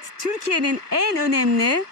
Evet, Türkiye'nin en önemli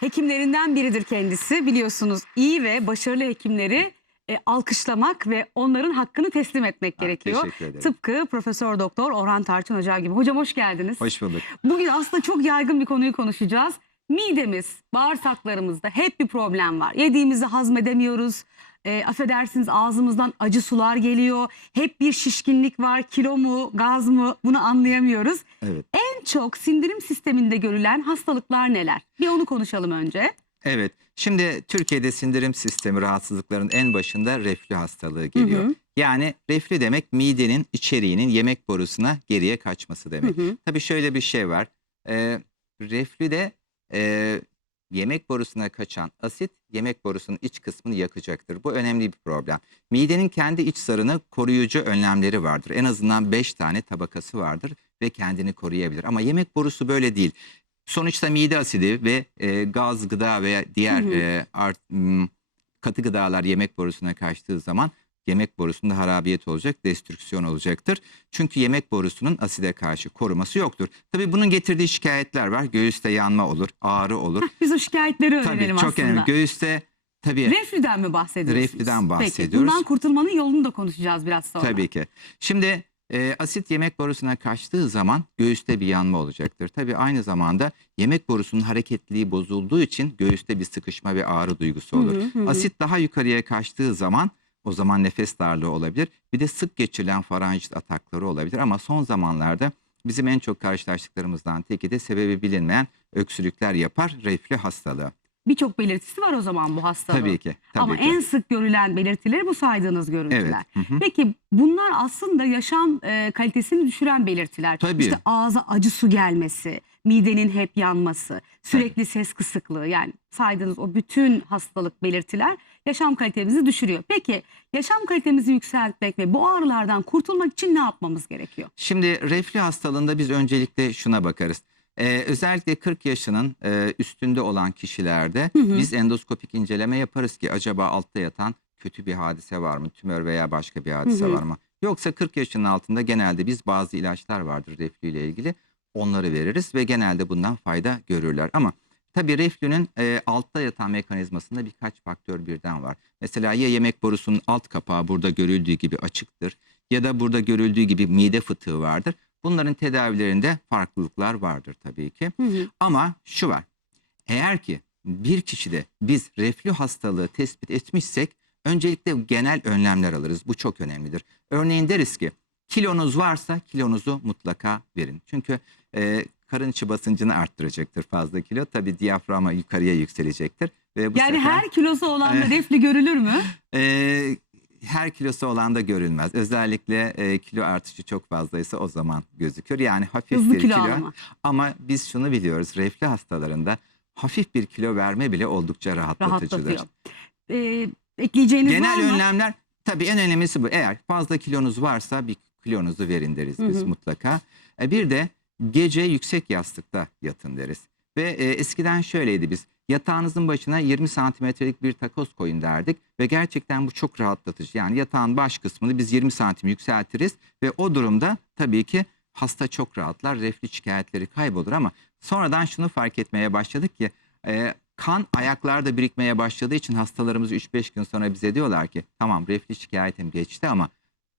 hekimlerinden biridir kendisi. Biliyorsunuz iyi ve başarılı hekimleri e, alkışlamak ve onların hakkını teslim etmek Ha, gerekiyor. teşekkür ederim. Tıpkı Profesör Doktor Orhan Tarçın Hoca gibi. Hocam hoş geldiniz. Hoş bulduk. Bugün aslında çok yaygın bir konuyu konuşacağız. Midemiz, bağırsaklarımızda hep bir problem var. Yediğimizi hazmedemiyoruz. E, affedersiniz ağzımızdan acı sular geliyor. Hep bir şişkinlik var. Kilo mu, gaz mı bunu anlayamıyoruz. Evet. En çok sindirim sisteminde görülen hastalıklar neler? Bir onu konuşalım önce. Evet. Şimdi Türkiye'de sindirim sistemi rahatsızlıkların en başında reflü hastalığı geliyor. Hı hı. Yani reflü demek midenin içeriğinin yemek borusuna geriye kaçması demek. Hı hı. Tabii şöyle bir şey var. Ee, reflüde e, yemek borusuna kaçan asit yemek borusunun iç kısmını yakacaktır. Bu önemli bir problem. Midenin kendi iç zarını koruyucu önlemleri vardır. En azından 5 tane tabakası vardır ve kendini koruyabilir. Ama yemek borusu böyle değil. Sonuçta mide asidi ve e, gaz gıda veya diğer Hı hı. e, art, m, katı gıdalar yemek borusuna kaçtığı zaman yemek borusunda harabiyet olacak, destrüksiyon olacaktır. Çünkü yemek borusunun aside karşı koruması yoktur. Tabii bunun getirdiği şikayetler var. Göğüste yanma olur, ağrı olur. Biz o şikayetleri tabii öğrenelim çok aslında. önemli. Göğüste tabii Reflüden mi bahsediyorsunuz? Reflüden Peki bahsediyoruz. bundan kurtulmanın yolunu da konuşacağız biraz sonra. Tabii ki. Şimdi e, asit yemek borusuna kaçtığı zaman göğüste bir yanma olacaktır. Tabii aynı zamanda yemek borusunun hareketliliği bozulduğu için göğüste bir sıkışma ve ağrı duygusu olur. hı, hı hı. Asit daha yukarıya kaçtığı zaman o zaman nefes darlığı olabilir. Bir de sık geçirilen faranjit atakları olabilir ama son zamanlarda bizim en çok karşılaştıklarımızdan teki de sebebi bilinmeyen öksürükler yapar reflü hastalığı. Birçok belirtisi var o zaman bu hastalığın. Tabii ki. Tabii Ama ki. en sık görülen belirtileri bu saydığınız görüntüler. Evet. Hı hı. Peki bunlar aslında yaşam e, kalitesini düşüren belirtiler. Tabii. İşte ağza acı su gelmesi, midenin hep yanması, sürekli ses kısıklığı yani saydığınız o bütün hastalık belirtiler yaşam kalitemizi düşürüyor. Peki yaşam kalitemizi yükseltmek ve bu ağrılardan kurtulmak için ne yapmamız gerekiyor? Şimdi reflü hastalığında biz öncelikle şuna bakarız. Ee, özellikle 40 yaşının e, üstünde olan kişilerde Hı hı. biz endoskopik inceleme yaparız ki acaba altta yatan kötü bir hadise var mı? Tümör veya başka bir hadise Hı hı. var mı? Yoksa 40 yaşının altında genelde biz bazı ilaçlar vardır reflü ile ilgili. Onları veririz ve genelde bundan fayda görürler. Ama tabii reflünün e, altta yatan mekanizmasında birkaç faktör birden var. Mesela ya yemek borusunun alt kapağı burada görüldüğü gibi açıktır ya da burada görüldüğü gibi mide fıtığı vardır. Bunların tedavilerinde farklılıklar vardır tabii ki. Hı hı. Ama şu var. Eğer ki bir kişide biz reflü hastalığı tespit etmişsek öncelikle genel önlemler alırız. Bu çok önemlidir. Örneğin deriz ki kilonuz varsa kilonuzu mutlaka verin. Çünkü e, karın içi basıncını arttıracaktır fazla kilo. Tabii diyaframa yukarıya yükselecektir. Ve bu Yani sefer, her kilosu olan Evet. reflü görülür mü? e, her kilosu olan da görülmez. Özellikle e, kilo artışı çok fazlaysa o zaman gözükür. Yani hafif Hızlı bir kilo kilo. alma. Ama biz şunu biliyoruz. Reflü hastalarında hafif bir kilo verme bile oldukça rahatlatıcıdır. Ee, ekleyeceğiniz var Genel mı? önlemler tabii en önemlisi bu. Eğer fazla kilonuz varsa bir kilonuzu verin deriz biz Hı hı. mutlaka. E, bir de gece yüksek yastıkta yatın deriz. Ve e, eskiden şöyleydi biz. Yatağınızın başına 20 santimetrelik bir takoz koyun derdik ve gerçekten bu çok rahatlatıcı. Yani yatağın baş kısmını biz 20 santim yükseltiriz ve o durumda tabii ki hasta çok rahatlar, reflü şikayetleri kaybolur ama sonradan şunu fark etmeye başladık ki e, kan ayaklarda birikmeye başladığı için hastalarımız 3-5 gün sonra bize diyorlar ki tamam reflü şikayetim geçti ama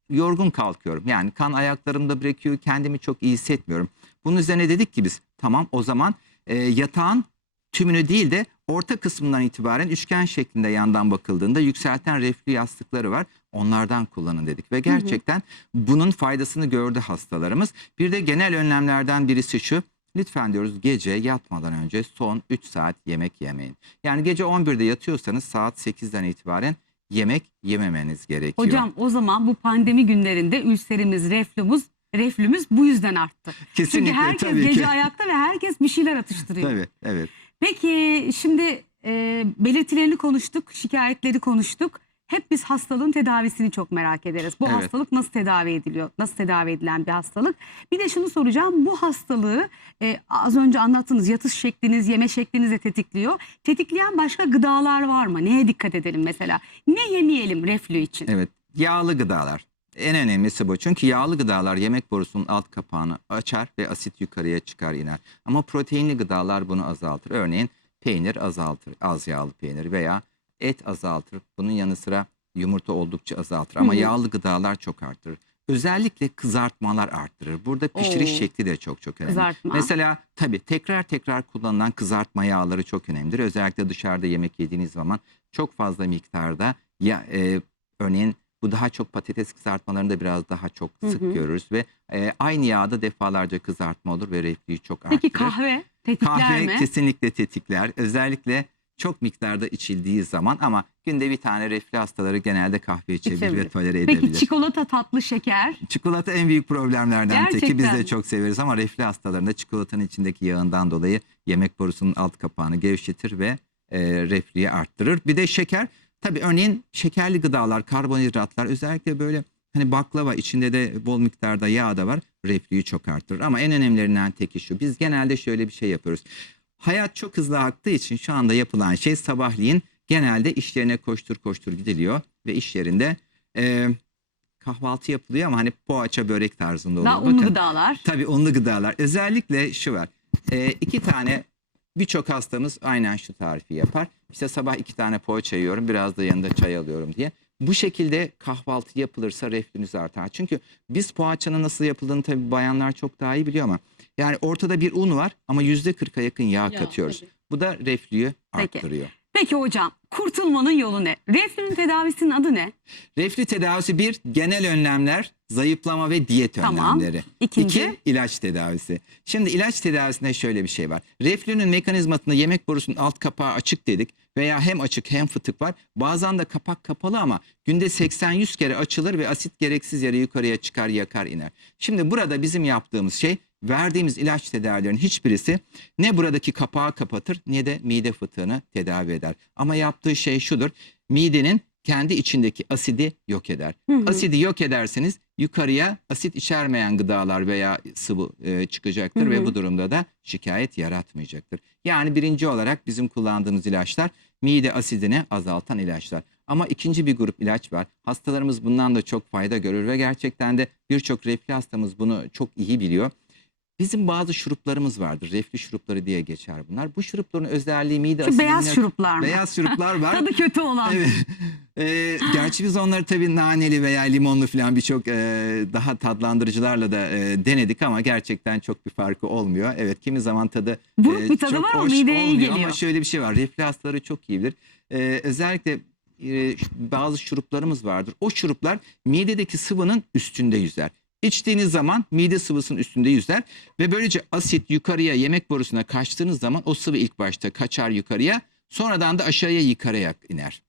yorgun kalkıyorum. Yani kan ayaklarımda bırakıyor kendimi çok iyi hissetmiyorum. Bunun üzerine dedik ki biz tamam o zaman e, yatağın tümünü değil de orta kısmından itibaren üçgen şeklinde yandan bakıldığında yükselten reflü yastıkları var. Onlardan kullanın dedik ve gerçekten bunun faydasını gördü hastalarımız. Bir de genel önlemlerden birisi şu. Lütfen diyoruz gece yatmadan önce son 3 saat yemek yemeyin. Yani gece 11'de yatıyorsanız saat 8'den itibaren yemek yememeniz gerekiyor. Hocam o zaman bu pandemi günlerinde ülserimiz, reflümüz, reflümüz bu yüzden arttı. Kesinlikle Çünkü herkes gece ki. ayakta ve herkes bir şeyler atıştırıyor. Tabii evet. Peki şimdi e, belirtilerini konuştuk, şikayetleri konuştuk. Hep biz hastalığın tedavisini çok merak ederiz. Bu Evet. hastalık nasıl tedavi ediliyor? Nasıl tedavi edilen bir hastalık? Bir de şunu soracağım. Bu hastalığı e, az önce anlattığınız yatış şekliniz, yeme şekliniz de tetikliyor. Tetikleyen başka gıdalar var mı? Neye dikkat edelim mesela? Ne yemeyelim reflü için? Evet. Yağlı gıdalar. En önemlisi bu. Çünkü yağlı gıdalar yemek borusunun alt kapağını açar ve asit yukarıya çıkar iner. Ama proteinli gıdalar bunu azaltır. Örneğin peynir azaltır, az yağlı peynir veya et azaltır. Bunun yanı sıra yumurta oldukça azaltır. Ama Hı hı. yağlı gıdalar çok arttırır. Özellikle kızartmalar arttırır. Burada pişiriş Oo. şekli de çok çok önemli. Kızartma. Mesela tabii tekrar tekrar kullanılan kızartma yağları çok önemlidir. Özellikle dışarıda yemek yediğiniz zaman çok fazla miktarda ya e, örneğin bu daha çok patates kızartmalarında biraz daha çok Hı sık hı. görürüz ve e, aynı yağda defalarca kızartma olur ve reflüyü çok arttırır. Peki kahve tetikler Kahve mi? kesinlikle tetikler. Özellikle çok miktarda içildiği zaman ama günde bir tane reflü hastaları genelde kahve içebilir İçebilir. ve tolere Peki edebilir. çikolata tatlı şeker. Çikolata en büyük problemlerden teki. Biz Gerçekten de çok severiz ama reflü hastalarında çikolatanın içindeki yağından dolayı yemek borusunun alt kapağını gevşetir ve e, reflüyü arttırır. Bir de şeker. Tabii örneğin şekerli gıdalar, karbonhidratlar özellikle böyle hani baklava içinde de bol miktarda yağ da var. Reflüyü çok arttırır. Ama en önemlilerinden teki şu. Biz genelde şöyle bir şey yapıyoruz. Hayat çok hızlı aktığı için şu anda yapılan şey sabahleyin genelde iş yerine koştur koştur gidiliyor ve iş yerinde e, kahvaltı yapılıyor ama hani poğaça börek tarzında oluyor. Daha unlu Bakın, gıdalar. Tabii unlu gıdalar. Özellikle şu var. E, iki tane birçok hastamız aynen şu tarifi yapar. İşte sabah iki tane poğaça yiyorum biraz da yanında çay alıyorum diye. Bu şekilde kahvaltı yapılırsa reflünüz artar. Çünkü biz poğaçanın nasıl yapıldığını tabii bayanlar çok daha iyi biliyor ama yani ortada bir un var ama yüzde kırka yakın yağ, katıyoruz. Bu da reflüyü Peki. arttırıyor. Peki hocam kurtulmanın yolu ne? Reflünün tedavisinin adı ne? Reflü tedavisi bir genel önlemler, zayıflama ve diyet Tamam. önlemleri. İkinci. İki ilaç tedavisi. Şimdi ilaç tedavisinde şöyle bir şey var. Reflünün mekanizmasında yemek borusunun alt kapağı açık dedik veya hem açık hem fıtık var. Bazen de kapak kapalı ama günde 80-100 kere açılır ve asit gereksiz yere yukarıya çıkar yakar iner. Şimdi burada bizim yaptığımız şey verdiğimiz ilaç tedavilerinin hiçbirisi ne buradaki kapağı kapatır ne de mide fıtığını tedavi eder. Ama yaptığı şey şudur. Midenin kendi içindeki asidi yok eder. Hı hı. Asidi yok ederseniz yukarıya asit içermeyen gıdalar veya sıvı e, çıkacaktır Hı hı. ve bu durumda da şikayet yaratmayacaktır. Yani birinci olarak bizim kullandığımız ilaçlar mide asidini azaltan ilaçlar. Ama ikinci bir grup ilaç var. Hastalarımız bundan da çok fayda görür ve gerçekten de birçok reflü hastamız bunu çok iyi biliyor. Bizim bazı şuruplarımız vardır. Reflü şurupları diye geçer bunlar. Bu şurupların özelliği mide Şu beyaz şuruplar mı? Beyaz şuruplar var. Tadı kötü olan. Evet. Ee, gerçi biz onları tabii naneli veya limonlu falan birçok e, daha tatlandırıcılarla da e, denedik ama gerçekten çok bir farkı olmuyor. Evet kimi zaman tadı Buruk bir tadı çok var ama hoş mideye iyi olmuyor geliyor. Ama şöyle bir şey var. Reflü hastaları çok iyi bilir. Ee, özellikle e, bazı şuruplarımız vardır. O şuruplar midedeki sıvının üstünde yüzer. İçtiğiniz zaman mide sıvısının üstünde yüzer ve böylece asit yukarıya yemek borusuna kaçtığınız zaman o sıvı ilk başta kaçar yukarıya sonradan da aşağıya yukarıya iner.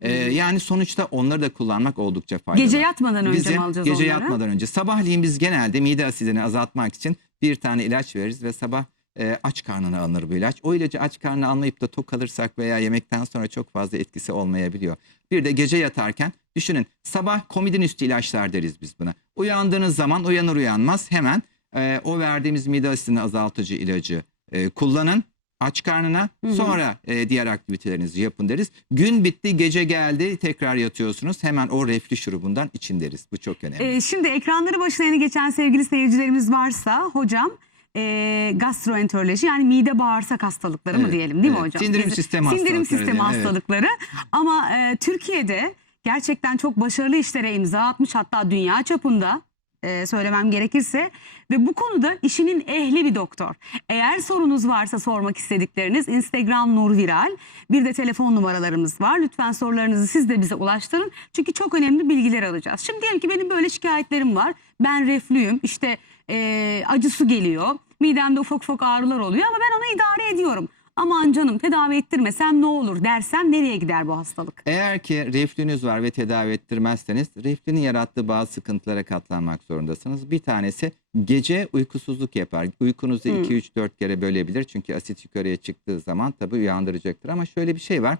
Ee, yani sonuçta onları da kullanmak oldukça faydalı. Gece yatmadan önce Bizim mi alacağız gece onları? yatmadan önce. Sabahleyin biz genelde mide asidini azaltmak için bir tane ilaç veririz ve sabah e, aç karnına alınır bu ilaç. O ilacı aç karnına almayıp da tok kalırsak veya yemekten sonra çok fazla etkisi olmayabiliyor. Bir de gece yatarken düşünün sabah komidin üstü ilaçlar deriz biz buna. Uyandığınız zaman uyanır uyanmaz hemen e, o verdiğimiz mide asidini azaltıcı ilacı e, kullanın. Aç karnına Hı hı. sonra e, diğer aktivitelerinizi yapın deriz. Gün bitti gece geldi tekrar yatıyorsunuz hemen o reflü şurubundan için deriz. Bu çok önemli. Ee, şimdi ekranları başına yeni geçen sevgili seyircilerimiz varsa hocam e, gastroenteroloji yani mide bağırsak hastalıkları mı Evet, diyelim değil mi evet. hocam? Sindirim Biz- sistemi Sindirim hastalıkları sistemi diyelim, evet. hastalıkları ama e, Türkiye'de gerçekten çok başarılı işlere imza atmış hatta dünya çapında e, söylemem gerekirse ve bu konuda işinin ehli bir doktor. Eğer sorunuz varsa sormak istedikleriniz Instagram Nur Viral bir de telefon numaralarımız var. Lütfen sorularınızı siz de bize ulaştırın. Çünkü çok önemli bilgiler alacağız. Şimdi diyelim ki benim böyle şikayetlerim var. Ben reflüyüm işte e, acı su geliyor. Midemde ufak ufak ağrılar oluyor ama ben onu idare ediyorum. Aman canım tedavi ettirmesem ne olur dersen nereye gider bu hastalık? Eğer ki reflünüz var ve tedavi ettirmezseniz reflünün yarattığı bazı sıkıntılara katlanmak zorundasınız. Bir tanesi gece uykusuzluk yapar. Uykunuzu Hmm. 2-3-4 kere bölebilir. Çünkü asit yukarıya çıktığı zaman tabii uyandıracaktır. Ama şöyle bir şey var.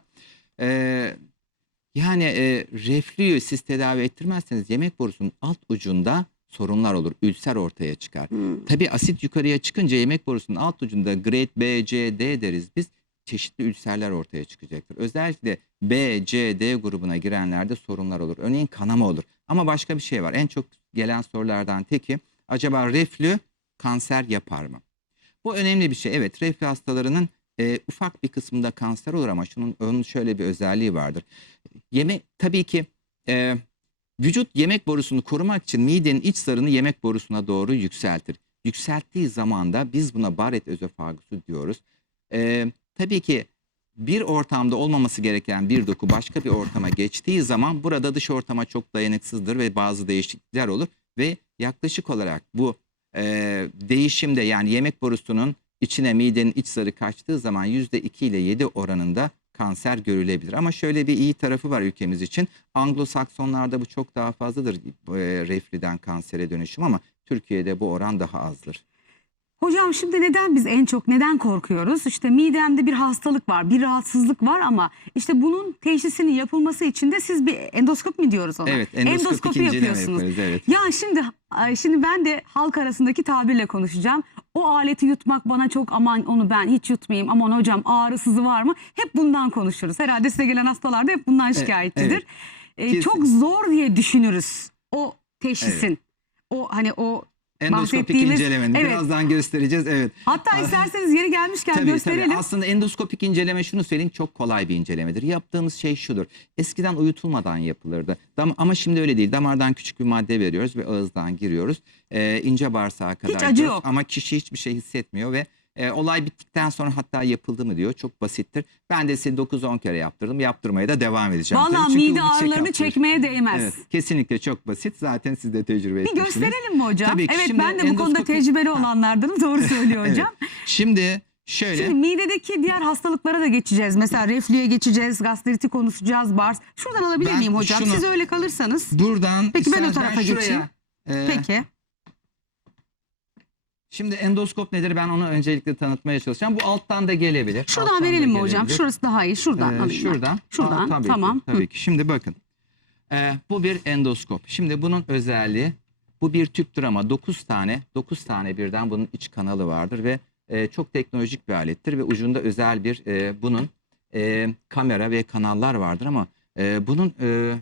Ee, yani e, reflüyü siz tedavi ettirmezseniz yemek borusunun alt ucunda sorunlar olur. Ülser ortaya çıkar. Hmm. Tabii asit yukarıya çıkınca yemek borusunun alt ucunda grade B, C, D deriz biz. çeşitli ülserler ortaya çıkacaktır. Özellikle B, C, D grubuna girenlerde sorunlar olur. Örneğin kanama olur. Ama başka bir şey var. En çok gelen sorulardan teki acaba reflü kanser yapar mı? Bu önemli bir şey. Evet reflü hastalarının e, ufak bir kısmında kanser olur ama şunun onun şöyle bir özelliği vardır. Yemek tabii ki e, vücut yemek borusunu korumak için midenin iç zarını yemek borusuna doğru yükseltir. Yükselttiği zaman da biz buna baret özofagusu diyoruz. E, tabii ki bir ortamda olmaması gereken bir doku başka bir ortama geçtiği zaman burada dış ortama çok dayanıksızdır ve bazı değişiklikler olur ve yaklaşık olarak bu e, değişimde yani yemek borusunun içine midenin iç zarı kaçtığı zaman %2 ile 7 oranında kanser görülebilir. Ama şöyle bir iyi tarafı var ülkemiz için. Anglo-Saksonlarda bu çok daha fazladır e, reflüden kansere dönüşüm ama Türkiye'de bu oran daha azdır. Hocam şimdi neden biz en çok neden korkuyoruz? İşte midemde bir hastalık var, bir rahatsızlık var ama işte bunun teşhisinin yapılması için de siz bir endoskop mi diyoruz ona? Evet endoskopik inceleme yaparız. Evet. Ya şimdi şimdi ben de halk arasındaki tabirle konuşacağım. O aleti yutmak bana çok aman onu ben hiç yutmayayım. Aman hocam ağrısızı var mı? Hep bundan konuşuruz. Herhalde size gelen hastalar da hep bundan şikayetçidir. evet. Ee, Kesin. çok zor diye düşünürüz o teşhisin. O hani o Endoskopik incelemenin evet. birazdan göstereceğiz. Evet. hatta Ah. isterseniz yeri gelmişken Tabii, gösterelim. tabii. Aslında endoskopik inceleme şunu söyleyeyim çok kolay bir incelemedir. Yaptığımız şey şudur. Eskiden uyutulmadan yapılırdı. Dam ama şimdi öyle değil. Damardan küçük bir madde veriyoruz ve ağızdan giriyoruz. Ee, ince bağırsağa kadar acı gidiyoruz. yok. Ama kişi hiçbir şey hissetmiyor ve e, olay bittikten sonra hatta yapıldı mı diyor. Çok basittir. Ben de size 9-10 kere yaptırdım. Yaptırmaya da devam edeceğim. tabii. Valla bu mide bir ağrılarını check-up'tır. çekmeye değmez. Evet, kesinlikle çok basit. Zaten siz de tecrübe Bir etmişsiniz. gösterelim mi hocam? Tabii ki. Evet Şimdi ben de bu konuda endoskopi- tecrübeli olanlardanım. Doğru söylüyor Evet. hocam. Şimdi şöyle. Şimdi midedeki diğer hastalıklara da geçeceğiz. Mesela reflüye geçeceğiz, gastriti konuşacağız, bars. Şuradan alabilir Ben miyim hocam? şunu- Siz öyle kalırsanız. Buradan Peki, ben o istersen tarafa şuraya, geçeyim. e, Peki. Şimdi endoskop nedir ben onu öncelikle tanıtmaya çalışacağım. Bu alttan da gelebilir. Şuradan alttan verelim mi hocam? Şurası daha iyi. Şuradan Ee, alayım ben. şuradan. Şuradan, Aa, tabii tamam. Ki, tabii ki. Şimdi bakın. Ee, bu bir endoskop. Şimdi bunun özelliği bu bir tüptür ama 9 tane 9 tane birden bunun iç kanalı vardır ve e, çok teknolojik bir alettir ve ucunda özel bir e, bunun e, kamera ve kanallar vardır ama e, bunun e,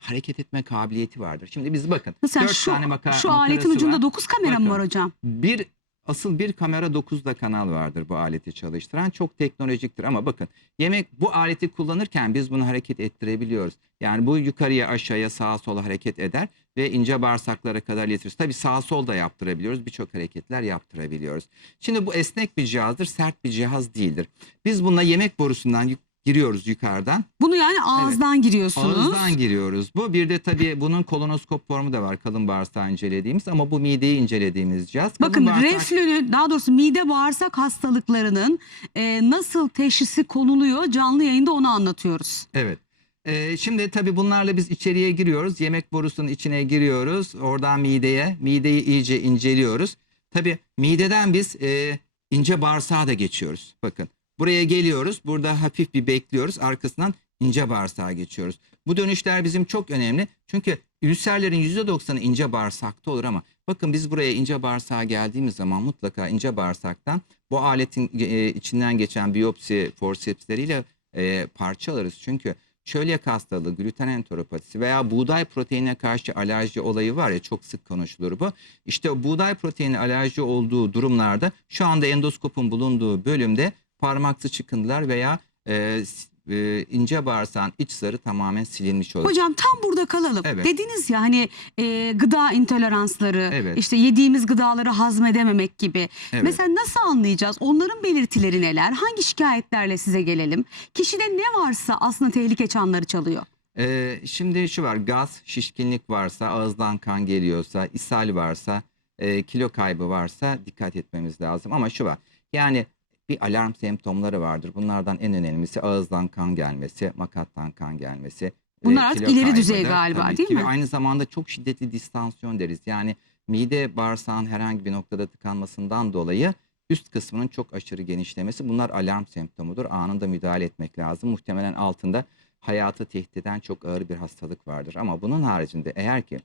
hareket etme kabiliyeti vardır. Şimdi biz bakın. Mesela 4 şu, tane maka, şu aletin ucunda var. 9 kamera mı var hocam? Bir asıl bir kamera 9'da kanal vardır bu aleti çalıştıran. Çok teknolojiktir ama bakın yemek bu aleti kullanırken biz bunu hareket ettirebiliyoruz. Yani bu yukarıya aşağıya sağa sola hareket eder ve ince bağırsaklara kadar iletiriz. Tabii sağ sol da yaptırabiliyoruz. Birçok hareketler yaptırabiliyoruz. Şimdi bu esnek bir cihazdır, sert bir cihaz değildir. Biz bununla yemek borusundan giriyoruz yukarıdan. Bunu yani ağızdan giriyorsunuz. Ağızdan giriyoruz. Bu bir de tabii bunun kolonoskop formu da var kalın bağırsağı incelediğimiz ama bu mideyi incelediğimiz cihaz. Kalın Bakın bağırsak- reflünün daha doğrusu mide bağırsak hastalıklarının e, nasıl teşhisi konuluyor canlı yayında onu anlatıyoruz. Evet. Ee, şimdi tabii bunlarla biz içeriye giriyoruz. Yemek borusunun içine giriyoruz. Oradan mideye. Mideyi iyice inceliyoruz. Tabii mideden biz e, ince bağırsağa da geçiyoruz. Bakın buraya geliyoruz. Burada hafif bir bekliyoruz. Arkasından ince bağırsağa geçiyoruz. Bu dönüşler bizim çok önemli. Çünkü ülserlerin %90'ı ince bağırsakta olur ama bakın biz buraya ince bağırsağa geldiğimiz zaman mutlaka ince bağırsaktan bu aletin e, içinden geçen biyopsi forsepsleriyle e, parça alırız. Çünkü çölyak hastalığı, gluten enteropatisi veya buğday proteinine karşı alerji olayı var ya çok sık konuşulur bu. İşte buğday proteini alerji olduğu durumlarda şu anda endoskopun bulunduğu bölümde parmaksı çıkıntılar veya e, e, ince bağırsağın iç zarı tamamen silinmiş olur. Hocam tam burada kalalım. Evet. Dediniz ya hani e, gıda intoleransları, Evet. işte yediğimiz gıdaları hazmedememek gibi. Evet. Mesela nasıl anlayacağız? Onların belirtileri neler? Hangi şikayetlerle size gelelim? Kişide ne varsa aslında tehlike çanları çalıyor. Ee, şimdi şu var gaz, şişkinlik varsa, ağızdan kan geliyorsa, ishal varsa, e, kilo kaybı varsa dikkat etmemiz lazım. Ama şu var yani bir alarm semptomları vardır. Bunlardan en önemlisi ağızdan kan gelmesi, makattan kan gelmesi. Bunlar artık ileri düzey kaybıdır galiba, tabii değil ki. mi? Ve Aynı zamanda çok şiddetli distansiyon deriz. Yani mide bağırsağın herhangi bir noktada tıkanmasından dolayı üst kısmının çok aşırı genişlemesi bunlar alarm semptomudur. Anında müdahale etmek lazım. Muhtemelen altında hayatı tehdit eden çok ağır bir hastalık vardır. Ama bunun haricinde eğer ki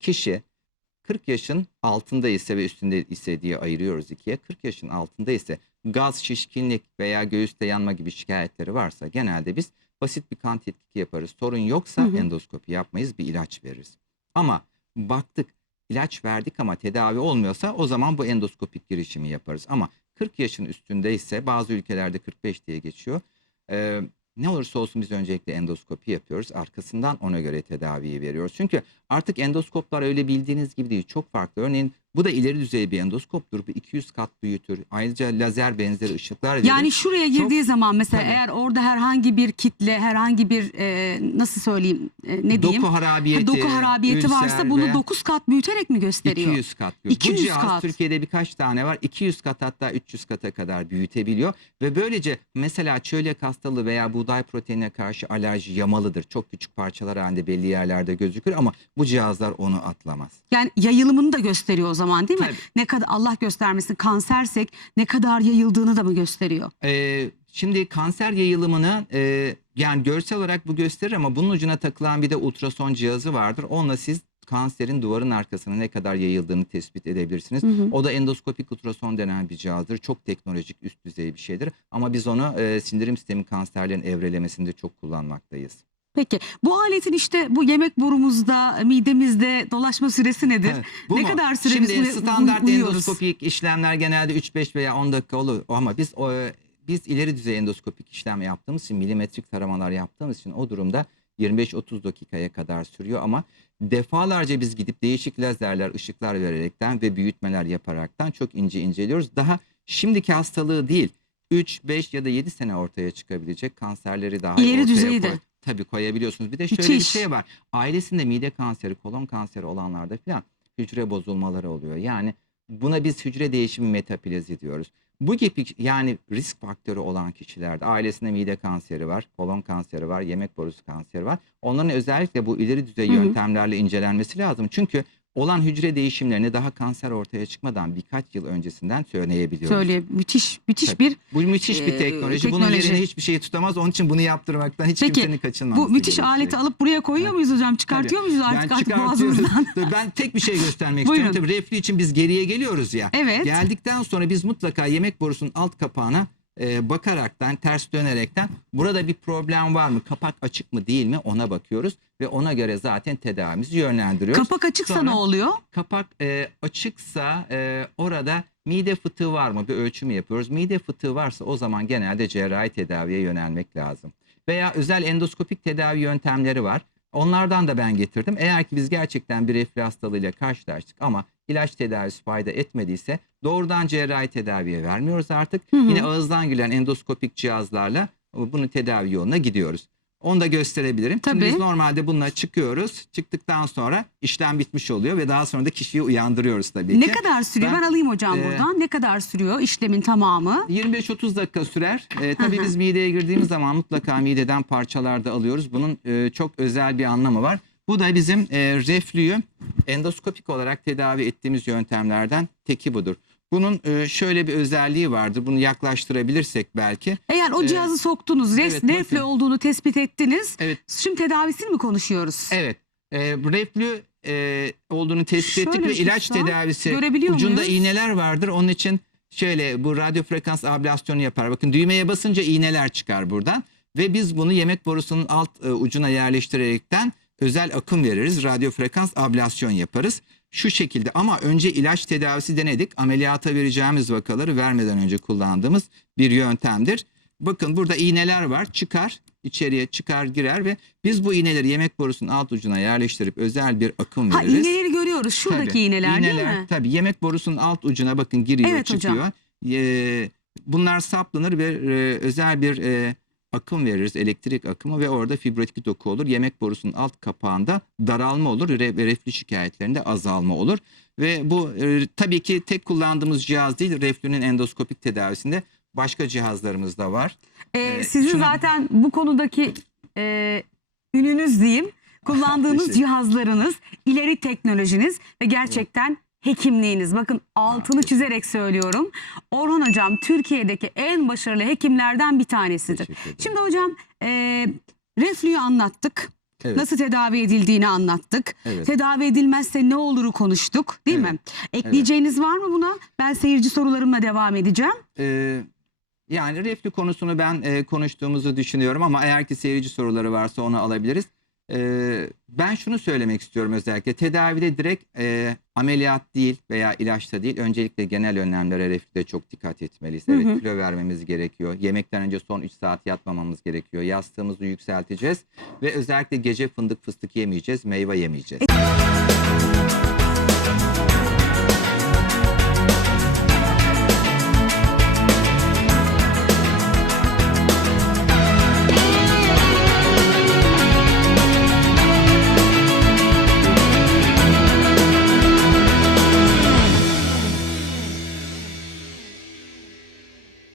kişi 40 yaşın altında ise ve üstünde ise diye ayırıyoruz ikiye. 40 yaşın altında ise gaz, şişkinlik veya göğüste yanma gibi şikayetleri varsa genelde biz basit bir kan tetkiki yaparız. Sorun yoksa Hı hı. endoskopi yapmayız, bir ilaç veririz. Ama baktık ilaç verdik ama tedavi olmuyorsa o zaman bu endoskopik girişimi yaparız. Ama 40 yaşın üstündeyse bazı ülkelerde 45 diye geçiyor. Ee, ne olursa olsun biz öncelikle endoskopi yapıyoruz. Arkasından ona göre tedaviyi veriyoruz. Çünkü artık endoskoplar öyle bildiğiniz gibi değil. Çok farklı. Örneğin bu da ileri düzey bir endoskoptur. Bu 200 kat büyütür. Ayrıca lazer benzeri ışıklar verir. Yani şuraya girdiği zaman mesela Tabii. eğer orada herhangi bir kitle, herhangi bir e, nasıl söyleyeyim, e, ne diyeyim? doku harabiyeti, Ha, doku harabiyeti varsa bunu ve 9 kat büyüterek mi gösteriyor? 200 kat. büyüyor. 200 Bu cihaz kat. Türkiye'de birkaç tane var. 200 kat hatta 300 kata kadar büyütebiliyor. Ve böylece mesela çölyak hastalığı veya buğday proteinine karşı alerji yamalıdır. Çok küçük parçalar halinde belli yerlerde gözükür ama bu cihazlar onu atlamaz. Yani yayılımını da gösteriyor o zaman değil mi? Tabii. Ne kadar Allah göstermesin kansersek ne kadar yayıldığını da mı gösteriyor? Ee, şimdi kanser yayılımını e, yani görsel olarak bu gösterir ama bunun ucuna takılan bir de ultrason cihazı vardır. Onunla siz kanserin duvarın arkasına ne kadar yayıldığını tespit edebilirsiniz. Hı hı. O da endoskopik ultrason denen bir cihazdır. Çok teknolojik üst düzey bir şeydir. Ama biz onu e, sindirim sistemi kanserlerin evrelemesinde çok kullanmaktayız. Peki bu aletin işte bu yemek borumuzda, midemizde dolaşma süresi nedir? Evet, bu Ne mu? kadar süre biz Şimdi standart endoskopik işlemler genelde 3-5 veya 10 dakika olur ama biz o, biz ileri düzey endoskopik işlem yaptığımız için milimetrik taramalar yaptığımız için o durumda 25-30 dakikaya kadar sürüyor ama defalarca biz gidip değişik lazerler, ışıklar vererekten ve büyütmeler yaparaktan çok ince inceliyoruz. Daha şimdiki hastalığı değil 3, 5 ya da 7 sene ortaya çıkabilecek kanserleri daha İleri düzeyde. koy- Tabii koyabiliyorsunuz. Bir de şöyle bir Müthiş. şey var. Ailesinde mide kanseri, kolon kanseri olanlarda falan hücre bozulmaları oluyor. Yani buna biz hücre değişimi metaplazi diyoruz. Bu gibi yani risk faktörü olan kişilerde ailesinde mide kanseri var, kolon kanseri var, yemek borusu kanseri var. Onların özellikle bu ileri düzey Hı hı. yöntemlerle incelenmesi lazım. Çünkü olan hücre değişimlerini daha kanser ortaya çıkmadan birkaç yıl öncesinden söyleyebiliyoruz. Söyle müthiş müthiş Tabii. bir Bu müthiş bir Ee, teknoloji. Bunun teknoloji. yerine hiçbir şey tutamaz. Onun için bunu yaptırmaktan hiç Peki, kimsenin kaçınmaması bu müthiş gerekiyor. aleti alıp buraya koyuyor muyuz hocam? Çıkartıyor muyuz artık Yani artık boğazımızdan? Ben tek bir şey göstermek istiyorum. Tabii reflü için biz geriye geliyoruz ya. Evet. Geldikten sonra biz mutlaka yemek borusunun alt kapağına e, bakaraktan, ters dönerekten burada bir problem var mı? Kapak açık mı değil mi? Ona bakıyoruz ve ona göre zaten tedavimizi yönlendiriyoruz. Kapak açıksa Sonra- ne oluyor? Kapak e, açıksa e, orada mide fıtığı var mı? Bir ölçümü yapıyoruz. Mide fıtığı varsa o zaman genelde cerrahi tedaviye yönelmek lazım. Veya özel endoskopik tedavi yöntemleri var. Onlardan da ben getirdim. Eğer ki biz gerçekten bir reflü hastalığıyla karşılaştık ama ilaç tedavisi fayda etmediyse doğrudan cerrahi tedaviye vermiyoruz artık. Hı hı. Yine ağızdan gelen endoskopik cihazlarla bunu tedavi yoluna gidiyoruz. Onu da gösterebilirim. Şimdi Tabii. biz normalde bununla çıkıyoruz. Çıktıktan sonra işlem bitmiş oluyor ve daha sonra da kişiyi uyandırıyoruz tabii Ne ki. kadar sürüyor? Ben, Ben- alayım hocam Ee, buradan. Ne kadar sürüyor işlemin tamamı? 25-30 dakika sürer. Ee, tabii biz mideye girdiğimiz zaman mutlaka mideden parçalar da alıyoruz. Bunun e, çok özel bir anlamı var. Bu da bizim e, reflüyü endoskopik olarak tedavi ettiğimiz yöntemlerden teki budur. Bunun e, şöyle bir özelliği vardır. Bunu yaklaştırabilirsek belki. Eğer o Ee, cihazı soktunuz, res, evet, bakın. reflü olduğunu tespit ettiniz. Evet. Şimdi tedavisini mi konuşuyoruz? Evet. E, reflü e, olduğunu tespit Şöyle ettik ve ilaç tedavisi ucunda muyuz? iğneler vardır. Onun için şöyle bu radyo frekans ablasyonu yapar. Bakın düğmeye basınca iğneler çıkar buradan ve biz bunu yemek borusunun alt e, ucuna yerleştirerekten özel akım veririz. Radyo frekans ablasyon yaparız. Şu şekilde ama önce ilaç tedavisi denedik. Ameliyata vereceğimiz vakaları vermeden önce kullandığımız bir yöntemdir. Bakın burada iğneler var. Çıkar, içeriye çıkar girer ve biz bu iğneleri yemek borusunun alt ucuna yerleştirip özel bir akım Ha veririz. iğneleri görüyoruz. Şuradaki Tabii, iğneler, değil mi? Tabii yemek borusunun alt ucuna bakın giriyor Evet hocam. çıkıyor. Ee, bunlar saplanır ve e, özel bir e, akım veririz elektrik akımı ve orada fibrotik doku olur. Yemek borusunun alt kapağında daralma olur ve reflü şikayetlerinde azalma olur. Ve bu e, tabii ki tek kullandığımız cihaz değil reflünün endoskopik tedavisinde başka cihazlarımız da var. Ee, Ee, sizin şuna- zaten bu konudaki e, ününüz diyeyim. Kullandığınız cihazlarınız, ileri teknolojiniz ve gerçekten hekimliğiniz. Bakın altını çizerek söylüyorum. Orhan Hocam Türkiye'deki en başarılı hekimlerden bir tanesidir. Şimdi hocam e, reflüyü anlattık. Evet. Nasıl tedavi edildiğini anlattık. Evet. Tedavi edilmezse ne oluru konuştuk değil mi? Ekleyeceğiniz var mı buna? Ben seyirci sorularımla devam edeceğim. Ee, yani reflü konusunu ben e, konuştuğumuzu düşünüyorum ama eğer ki seyirci soruları varsa onu alabiliriz. Ee, ben şunu söylemek istiyorum özellikle tedavide direkt e, ameliyat değil veya ilaçta değil öncelikle genel önlemlere reflüde çok dikkat etmeliyiz. Hı Evet hı. kilo vermemiz gerekiyor. Yemekten önce son 3 saat yatmamamız gerekiyor. Yastığımızı yükselteceğiz ve özellikle gece fındık fıstık yemeyeceğiz, meyve yemeyeceğiz.